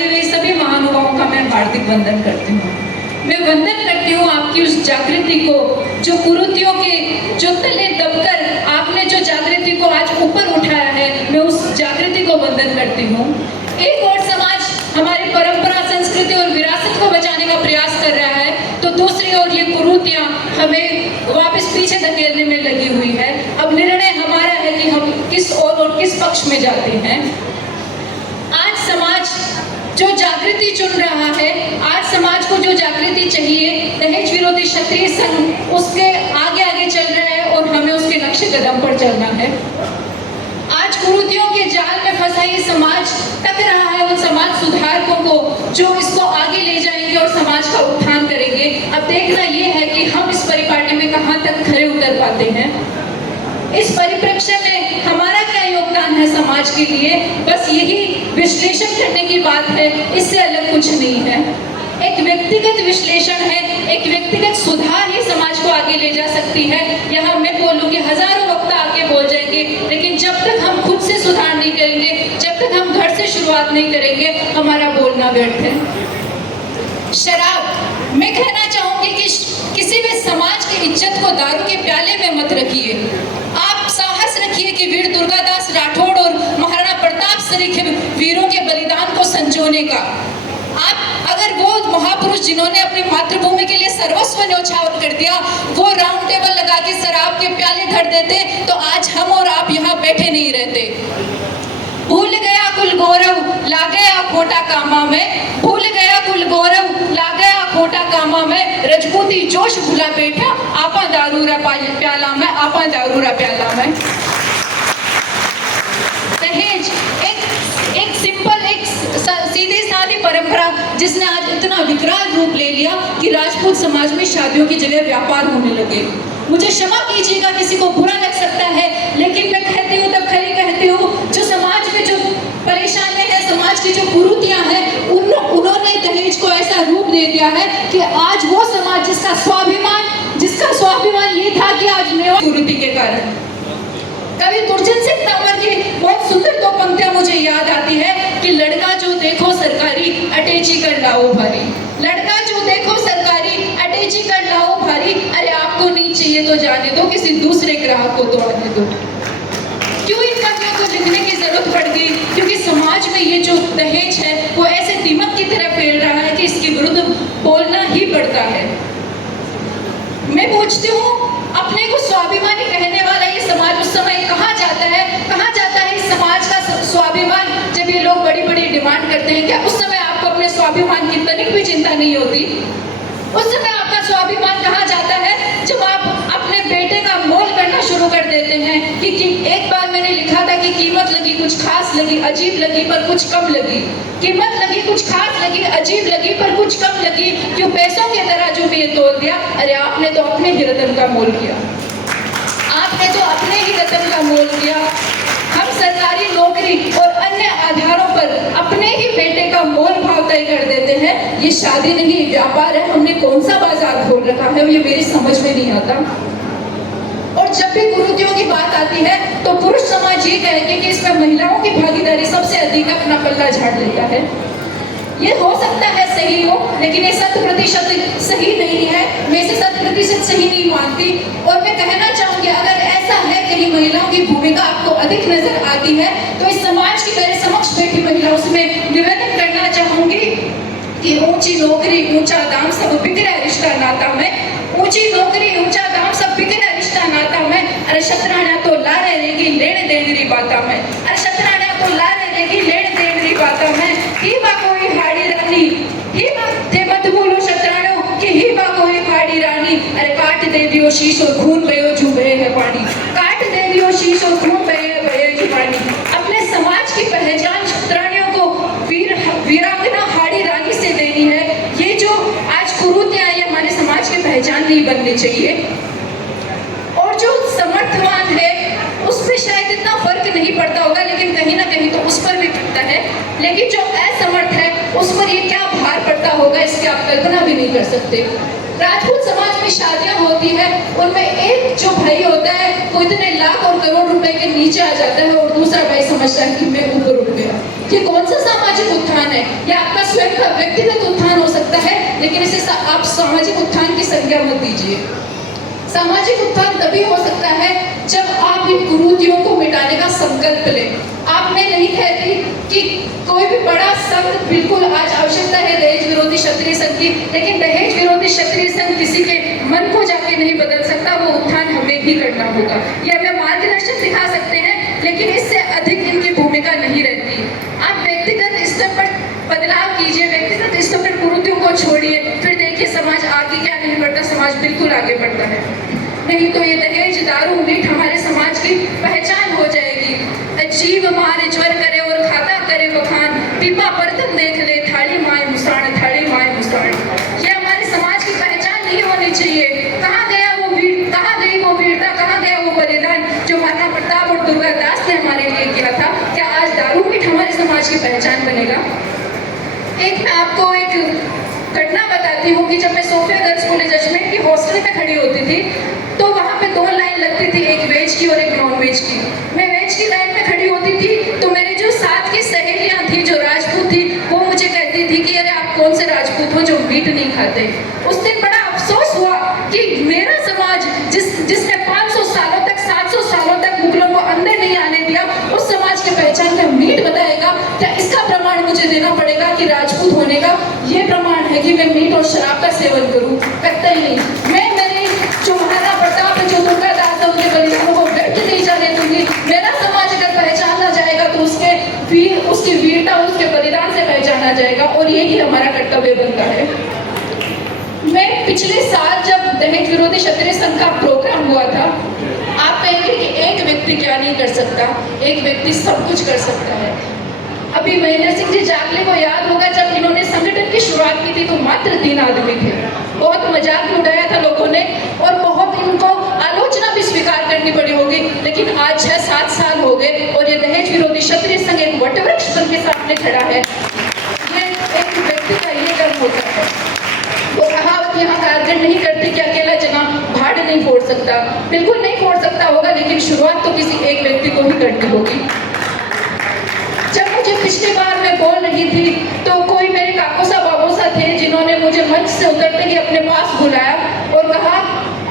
सभी महानुभावों का मैं हार्दिक वंदन करती हूँ। मैं वंदन करती हूँ आपकी उस जागृति को, जो कुरीतियों के जो तले दबकर आपने जो जागृति को आज ऊपर उठाया है, मैं उस जागृति को वंदन करती हूँ। एक और समाज हमारी परंपरा, संस्कृति और विरासत को बचाने का प्रयास कर रहा है, तो दूसरी ओर ये कुरीतियां हमें वापस पीछे धकेलने में लगी हुई है। अब निर्णय हमारा है कि हम किस ओर और किस पक्ष में जाते हैं। आज समाज जो जागृति चुन रहा है, आज समाज को जो जागृति चाहिए, दहेज विरोधी क्षत्रिय संघ उसके आगे आगे चल रहा है और हमें उसके लक्ष्य कदम पर चलना है। आज कुरीतियों के जाल में फंसा ये समाज तक रहा है उन समाज सुधारकों को जो इसको आगे ले जाएंगे और समाज का उत्थान करेंगे। अब देखना ये है कि हम इस परिपाटी में कहां तक खरे उतर पाते हैं। इस परिप्रेक्ष्य में हमारा क्या योगदान है समाज के लिए, बस यही विश्लेषण करने की बात है, इससे अलग कुछ नहीं है। एक व्यक्तिगत विश्लेषण है, एक व्यक्तिगत सुधार ही समाज को आगे ले जा सकती है। यहाँ मैं बोलूँगी, हजारों वक्ता आगे बोल जाएंगे, लेकिन जब तक हम खुद से सुधार नहीं करेंगे, जब तक हम घर से शुरुआत नहीं करेंगे, हमारा बोलना व्यर्थ है। शराब, मैं कहना चाहूंगी कि किसी भी समाज की इज्जत को दारू के प्याले में मत रखिए। आप साहस रखिए कि वीर दुर्गादास राठौड़ और महाराणा प्रताप सरीखे वीरों के बलिदान को संजोने का। आप अगर वो महापुरुष जिन्होंने अपनी मातृभूमि के लिए सर्वस्व न्यौछावर कर दिया, वो राउंड टेबल लगा के शराब के प्याले धर देते, तो आज हम और आप यहाँ बैठे नहीं रहते। भूल गया कुल गौरव ला गया खोटा कामा में, भूल गया कुल गौरव ला गया खोटा कामा में, रजपूती जोश भुला बैठा आपा दारूरा प्याला में, आपा दारूरा प्याला में। दहेज एक सिंपल, एक सीधी सादी परंपरा जिसने आज इतना विकराल रूप ले लिया कि राजपूत समाज में शादियों की जगह व्यापार होने लगे। मुझे क्षमा कीजिएगा, किसी को बुरा लग सकता है, लेकिन मैं कहती हूँ तब खरी कहती हूँ, जो समाज में जो परेशानियां हैं, समाज की जो कुरीतियां हैं, उन्होंने दहेज को ऐसा रूप दे दिया है कि आज वो समाज जिसका स्वाभिमान ये था कि आज मेवा कुरीति के कारण। कवि दुर्जन सिंह तंवर की बहुत सुंदर दो पंक्तियां मुझे याद आती है कि लड़का जो देखो सरकारी अटैची कर लाओ भारी, लड़का जो देखो सरकारी अटैची कर लाओ भारी, अरे आपको नहीं चाहिए तो जाने दो, किसी दूसरे ग्राहक को तो आने दो। क्यों इन कवियों को लिखने की जरूरत पड़ गई? क्योंकि समाज में ये जो दहेज है वो ऐसे दीमक की तरह फैल रहा है कि इसके विरुद्ध बोलना ही पड़ता है। मैं पूछती हूँ, अपने को स्वाभिमानी कहने वाला ये समाज उस समय कहाँ जाता है? कहाँ जाता है इस समाज का स्वाभिमान जब ये लोग बड़ी बड़ी डिमांड करते हैं? क्या उस समय आपको अपने स्वाभिमान की तनिक भी चिंता नहीं होती? उस समय आपका स्वाभिमान कहाँ जाता है जब आप अपने बेटे का मोल करना शुरू कर देते हैं कि एक बार मैंने लिखा था कि कीमत लगी कुछ खास लगी, अजीब लगी पर कुछ कम लगी, कीमत लगी कुछ खास लगी, अजीब लगी पर कुछ कम लगी, क्यों पैसों के तराजू में ये तोल दिया? अरे आपने तो अपने ही रतन का मोल किया, आपने तो अपने ही रतन का मोल किया। हम सरकारी नौकरी और अन्य आधारों पर अपने ही बेटे का मोल भाव तय कर देते हैं। ये शादी नहीं, व्यापार है। हमने कौन सा बाजार खोल रखा है, ये मेरी समझ में नहीं आता। और जब भी कुरीतियों की बात आती है तो पुरुष समाज ये कहेंगे कि इसमें महिलाओं की भागीदारी सबसे अधिक अपना पल्ला झाड़ लेता है। ये हो सकता है सही हो, लेकिन ये 100% सही नहीं है। मैं इसे 100% सही नहीं मानती। और मैं कहना चाहूंगी, अगर ऐसा है कहीं महिलाओं की भूमिका आपको अधिक नजर आती है तो इस समाज की मेरे समक्ष बैठी महिलाओं से मैं निवेदन करना चाहूंगी कि ऊंची नौकरी ऊंचा दाम सब बिक रहा है रिश्ता नाता में, ऊंची नौकरी ऊंचा दाम सब बिक रहा है रिश्ता नाता में, अरे शतराना तो ला रहेगी लेने देने बाता में, अरे शतराना तो ला रहेगी लेने देने बाता में, ही बा कोई हाड़ी रानी, ही थे मत बोलो शतरानो कि ही बा कोई हाड़ी रानी, अरे काट दे दियो शीश और खून बहे जो बहे है पानी, काट दे दियो शीश और खून बहे जो पानी। अपने समाज की पहचान शतरानियों को वीरांगना हाड़ी रानी से देनी है। ये जो आज कुरीतियां आई, हमारे समाज की पहचान नहीं बननी चाहिए। और जो समर्थवान है उस पर शायद इतना फर्क नहीं पड़ता होगा, लेकिन कहीं ना कहीं तो उस पर भी पड़ता है। लेकिन जो असमर्थ है उस पर ये क्या भार पड़ता बढ़ता होगा, इसकी आप कल्पना भी नहीं कर सकते। राजपूत समाज में शादियां होती है, उनमें एक जो भाई होता है वो इतने लाख और करोड़ रुपए के नीचे आ जाता है और दूसरा भाई समझता है कि मैं ऊपर उठ गया। ये कौन सा सामाजिक उत्थान है? या आपका स्वयं का व्यक्तिगत उत्थान हो सकता है, लेकिन इसे आप सामाजिक उत्थान की संज्ञा मत दीजिए। सामाजिक उत्थान तभी हो सकता है जब आप इन कुरीतियों को मिटाने का संकल्प लें। आप मैं नहीं कहती कि कोई भी बड़ा संघ, बिल्कुल आज आवश्यकता है दहेज विरोधी क्षत्रिय संघ की, लेकिन दहेज विरोधी क्षत्रिय संघ किसी के मन को जाके नहीं बदल सकता, वो उत्थान हमें ही करना होगा। ये हमें मार्गदर्शन दिखा सकते हैं, लेकिन इससे अधिक इनकी भूमिका नहीं रहती। आप व्यक्तिगत स्तर पर बदलाव कीजिए, व्यक्तिगत स्तर पर कुरीतियों को छोड़िए, फिर देखिए समाज आगे क्या नहीं बढ़ता, समाज बिल्कुल आगे बढ़ता है। नहीं तो ये दहेज, दारू, मीठ हमारे समाज की पहचान हो जाएगी। जीव मारे ज्वर करे और खाता करे बखान, पीपा बर्तन देख ले थाली माए मुसाण, थाली माए मुसाण। ये हमारे समाज की पहचान नहीं होनी चाहिए। कहाँ गया वो वीर, कहाँ गई वो वीरता, कहाँ गया वो बलिदान जो महाराणा प्रताप और दुर्गादास ने हमारे लिए किया था? क्या आज दारू मीठ हमारे समाज की पहचान बनेगा? एक मैं आपको एक घटना बताती हूँ कि जब मैं सोफिया गर्ल्स कॉलेज अजमेर की हॉस्टल में खड़ी होती थी, तो वहाँ पे 2 लाइन लगती थी, एक वेज की और एक नॉन वेज की। मैं वेज की लाइन में खड़ी होती थी, तो मेरे जो साथ की सहेलियाँ थी जो राजपूत थी, वो मुझे कहती थी कि अरे आप कौन से राजपूत हो जो मीट नहीं खाते। उस दिन बड़ा अफसोस हुआ कि मेरा समाज जिसने 500 सालों तक, 700 सालों तक मुगलों को अंदर नहीं आने दिया, उस समाज की पहचान क्या मीट बताएगा? क्या इसका प्रमाण मुझे देना पड़ेगा कि राजपूत होने का ये प्रमाण है कि मैं मीट और शराब का सेवन करूं? कतई नहीं। मैं मेरी जो महाराणा प्रताप है, जो दुर्गादास है, उनके बलिदानों को व्यर्थ नहीं जाने दूंगी। मेरा समाज अगर पहचाना जाएगा तो उसकी वीरता और उसके बलिदान से पहचाना जाएगा, और यही हमारा कर्तव्य बनता है। मैं पिछले साल जब दहेज विरोधी क्षत्रिय संघ का प्रोग्राम हुआ था, आप कहेंगे कि एक व्यक्ति क्या नहीं कर सकता, एक व्यक्ति सब कुछ कर सकता है। अभी महेंद्र सिंह जी जाखले को याद होगा, जब इन्होंने संगठन की शुरुआत की थी तो मात्र 3 आदमी थे। बहुत मजाक भी उड़ाया था लोगों ने और बहुत इनको आलोचना भी स्वीकार करनी पड़ी होगी, लेकिन आज 6-7 साल हो गए और ये दहेज विरोधी क्षत्रिय संघ एक वटवृक्ष बन के सामने खड़ा है। ये एक व्यक्ति का ये कर्म होता है। वो कहावत यहाँ कारगर नहीं करती कि अकेला जना भाड़ नहीं फोड़ सकता। बिल्कुल नहीं फोड़ सकता होगा, लेकिन शुरुआत तो किसी एक व्यक्ति को ही करनी होगी। जब मुझे पिछली बार मैं बोल रही थी तो कोई मेरे काकोसा बाबोसा थे जिन्होंने मुझे मंच से उतरते ही अपने पास बुलाया और कहा,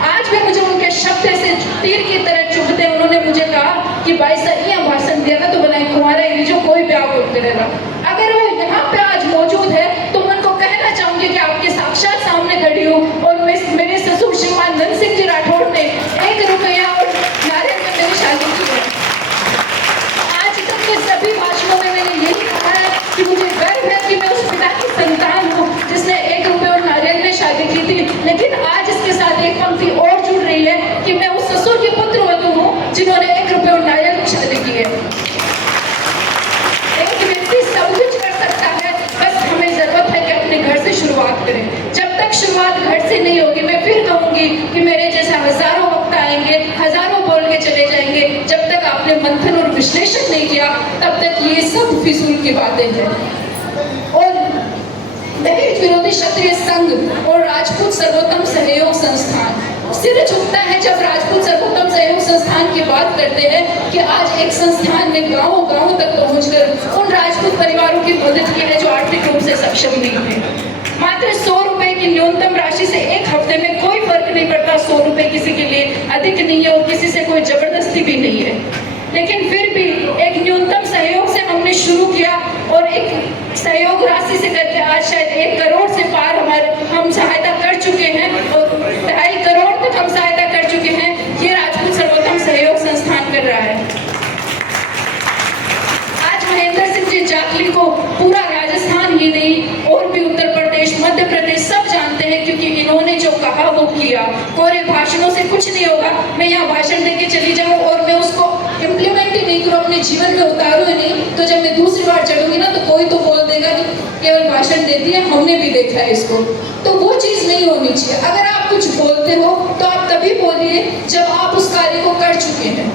आज भी मुझे उनके शब्द से तीर की तरह चुभते। उन्होंने मुझे कहा कि भाई साहब यहाँ भाषण दिया था तो बनाए कुमारा जो कोई ब्याह करते रहेगा। अगर वो यहाँ पे आज मौजूद है तो मैं उनको कहना चाहूंगी कि आपके साक्षात सामने खड़ी हूँ और मेरे ससुर श्रीमान नंद सिंह जी राठौड़ ने 1 रुपया और नारियल में मेरी शादी की है। आज तक के सभी भाषणों में मैंने यही कहा है कि मुझे गर्व है कि मैं उस पिता की संतान हूँ जिसने 1 रुपये और नारियल में शादी की थी। लेकिन आज इसके साथ एक पंक्ति और जुड़ रही है कि मैं उस ससुर की पुत्रवधू हूँ जिन्होंने 1 रुपये और नारियल में शादी की है। एक व्यक्ति सब कुछ कर सकता है, बस हमें जरूरत है कि अपने घर से शुरुआत करें। जब तक शुरुआत घर से नहीं होगी, मैं फिर कहूंगी कि मेरे जैसे हजारों वक्त आएंगे, हजारों बोल के चले जाएंगे। जब तक आपने मंथन और विश्लेषण नहीं किया तब तक ये सब फिजूल की बातें हैं। और दहेज विरोधी क्षत्रिय संघ और राजपूत सर्वोत्तम सहयोग संस्थान सिर झुकता है जब राजपूत सर्वोत्तम सहयोग संस्थान की बात करते हैं कि आज एक संस्थान ने गांव-गांव तक पहुंचकर उन राजपूत परिवारों की मदद की है जो आर्थिक रूप से सक्षम नहीं थे। मात्र 100 रुपए की न्यूनतम राशि से एक हफ्ते में कोई फर्क नहीं पड़ता। 100 रुपए किसी के लिए अधिक नहीं है और किसी से कोई जबरदस्ती भी नहीं है, लेकिन फिर भी एक न्यूनतम सहयोग से हमने शुरू किया और एक सहयोग राशि से करके आज शायद 1 करोड़ से पार हम सहायता कर चुके हैं और 2.5 करोड़ तक हम सहायता कर चुके हैं। ये राजपूत सर्वोत्तम सहयोग संस्थान कर रहा है। आज महेंद्र सिंह जी जाखली को पूरा राजस्थान ही नहीं और भी उत्तर प्रदेश, मध्य प्रदेश सब जानते हैं, क्योंकि इन्होंने जो कहा वो किया। कोरे भाषणों से कुछ नहीं होगा। मैं यहाँ भाषण देके चली जाऊँ और मैं उसको इम्प्लीमेंट ही नहीं करूँ, अपने जीवन में उतारूँ ही नहीं, तो जब मैं दूसरी बार चढ़ूंगी ना तो कोई तो बोल देगा कि केवल भाषण देती है, हमने भी देखा है इसको। तो वो चीज नहीं होनी चाहिए। अगर आप कुछ बोलते हो तो आप तभी बोलिए जब आप उस कार्य को कर चुके हैं।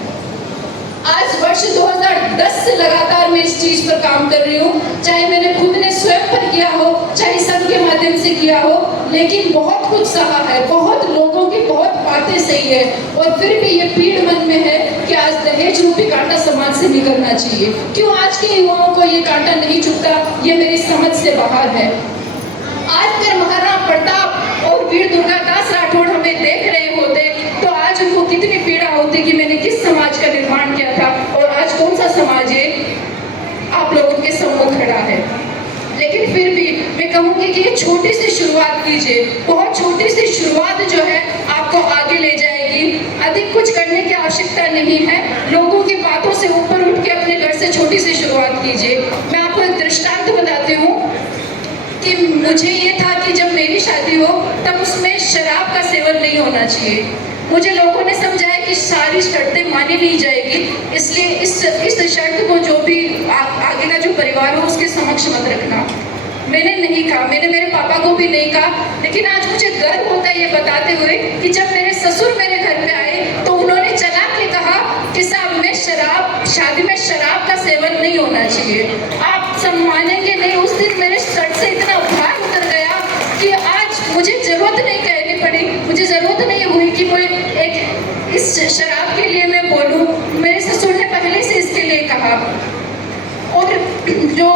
आज वर्ष 2010 से लगातार मैं इस चीज पर काम कर रही हूँ, चाहे मैंने खुद ने स्वयं पर किया हो, चाहे संघ के किया हो, लेकिन बहुत कुछ सहा है, बहुत लोगों की बहुत बातें सही है, और फिर भी ये पीड़ मन में है कि आज दहेज रूपी कांटा समाज से निकलना चाहिए। क्यों आज के युवाओं को ये कांटा नहीं चुभता, ये मेरी समझ से बाहर है। आज अगर महाराणा प्रताप और वीर दुर्गादास राठौड़ हमें देख रहे होते तो आज उनको कितनी पीड़ा होती कि मैंने किस समाज का निर्माण किया था, और आज कौन सा समाज है आप लोगों के सम्मुख खड़ा है। लेकिन फिर भी मैं कहूँगी कि ये छोटी सी शुरुआत कीजिए, बहुत छोटी सी शुरुआत जो है आपको आगे ले जाएगी। अधिक कुछ करने की आवश्यकता नहीं है, लोगों की बातों से ऊपर उठ के अपने घर से छोटी सी शुरुआत कीजिए। मैं आपको एक दृष्टांत बताती हूँ कि मुझे ये था कि जब मेरी शादी हो तब उसमें शराब का सेवन नहीं होना चाहिए। मुझे लोगों ने समझाया कि सारी शर्तें मानी नहीं जाएगी, इसलिए इस शर्त को जो भी आगे का जो परिवार हो उसके समक्ष मत रखना। मैंने नहीं कहा, मैंने मेरे पापा को भी नहीं कहा, लेकिन आज मुझे गर्व होता है ये बताते हुए कि जब मेरे ससुर मेरे घर पे आए तो उन्होंने चला के कहा कि साहब में शादी में शराब का सेवन नहीं होना चाहिए। आप सम्मानेंगे नहीं, उस दिन मेरे सर से इतना भार उतर गया कि आज मुझे जरूरत नहीं कहनी पड़ी, मुझे जरूरत नहीं हुई कि कोई एक इस शराब के लिए मैं बोलूं, मेरे ससुर ने पहले से इसके लिए कहा। और जो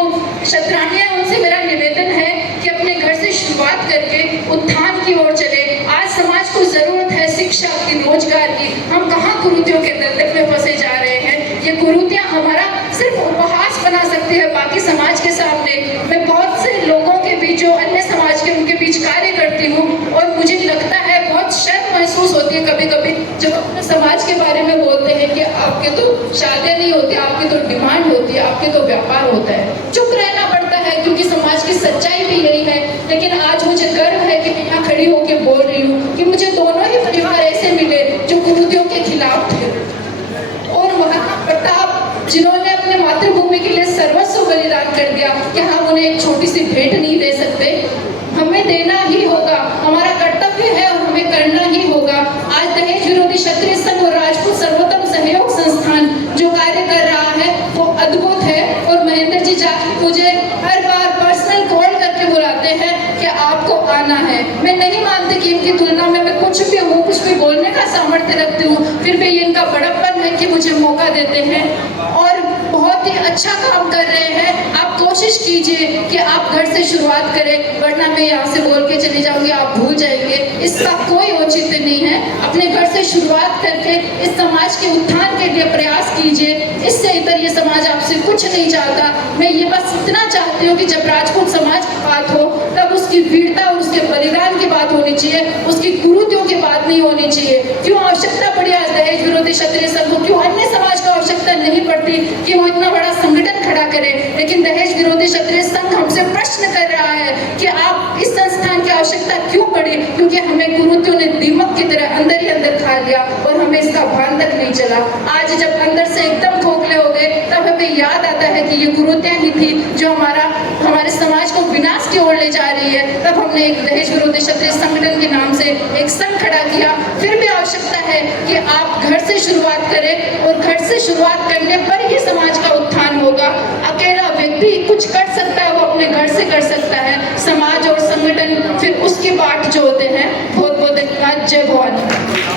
शतरानियां उनसे मेरा निवेदन है कि अपने घर से शुरुआत करके उत्थान की ओर चले। आज समाज को जरूरत है शिक्षा की, रोजगार की। हम कहाँ कुरीतियों के दलदल में फंसे जा रहे हैं। ये कुरीतियां हमारा सिर्फ उपहास बना सकती है बाकी समाज के सामने। मैं बहुत से लोगों के बीच, जो अन्य समाज के, उनके बीच कार्य करती हूँ और मुझे लगता है बहुत शर्म महसूस होती है कभी कभी जब अपने समाज के बारे में बोलते हैं कि आपके तो शादियाँ नहीं होती, आपकी तो डिमांड होती है, आपके तो व्यापार होता है। चुप रहना पड़ता है क्योंकि समाज की सच्चाई भी यही है। लेकिन आज मुझे गर्व है कि मैं यहाँ खड़ी होकर बोल रही हूँ कि मुझे दोनों ही परिवार ऐसे मिले जो कुरीतियों के खिलाफ थे। और महाराणा प्रताप जिन्होंने अपने मातृभूमि के लिए सर्वस्व बलिदान कर दिया, कि हम उन्हें एक छोटी सी भेंट नहीं दे सकते। हमें देना ही होगा, हमारा कर्तव्य है और हमें करना ही होगा। आज दहेज विरोधी क्षत्रिय संघ और राजपूत सर्वोत्तम सहयोग संस्थान जो कार्य कर रहा है वो अद्भुत है। और महेंद्र जी मुझे हर बार पर्सनल कॉल करके बुलाते हैं कि आपको आना है। मैं नहीं मानती कि इनकी तुलना में मैं कुछ भी हूँ, कुछ भी बोलने का सामर्थ्य रखती हूँ, फिर भी ये इनका बड़प्पन है कि मुझे मौका देते हैं और बहुत ही अच्छा काम कर रहे हैं। आप कोशिश कीजिए कि आप घर से शुरुआत करें, वरना मैं यहाँ से बोल के चली जाऊंगी, आप भूल जाएंगे। इसका कोई औचित्य नहीं है। अपने घर से शुरुआत करके इस समाज के उत्थान के लिए प्रयास कीजिए। इससे इतर ये समाज आपसे कुछ नहीं चाहता। मैं ये बस इतना चाहती हूँ कि जब राजपूत समाज की बात हो तब उसकी वीरता और उसके बलिदान की बात होनी चाहिए, उसकी कुरीतियों की बात नहीं होनी चाहिए। क्यों आवश्यकता पड़ी आज दहेज विरोधी क्षत्रिय संघ को, क्यों अन्य समाज को आवश्यकता नहीं पड़ती कि वो इतना बड़ा संगठन खड़ा करे। लेकिन दहेज विरोधी क्षत्रिय संघ हमसे प्रश्न कर रहा है कि आप इस संस्थान की आवश्यकता क्यों पड़ी, क्योंकि हमें कुरीतियों ने दीमक की तरह अंदर ही अंदर खा लिया और हमें इसका भान तक नहीं चला। आज जब अंदर से एकदम खोखले हो गए तब हमें याद आता है कि ये कुरीतियां ही थी जो हमारे समाज को विनाश की ओर ले जा रही है। तब हमने एक दहेज विरोधी क्षत्रिय संगठन के नाम से एक संघ खड़ा किया। फिर भी आवश्यकता है कि आप घर से शुरुआत करें और घर से शुरुआत करने पर ही समाज का उत्थान होगा। अकेला व्यक्ति कुछ कर सकता है, वो अपने घर से कर सकता है। समाज और संगठन फिर उसके पाठ जो होते हैं। बहुत बहुत धन्यवाद। जय भवानी।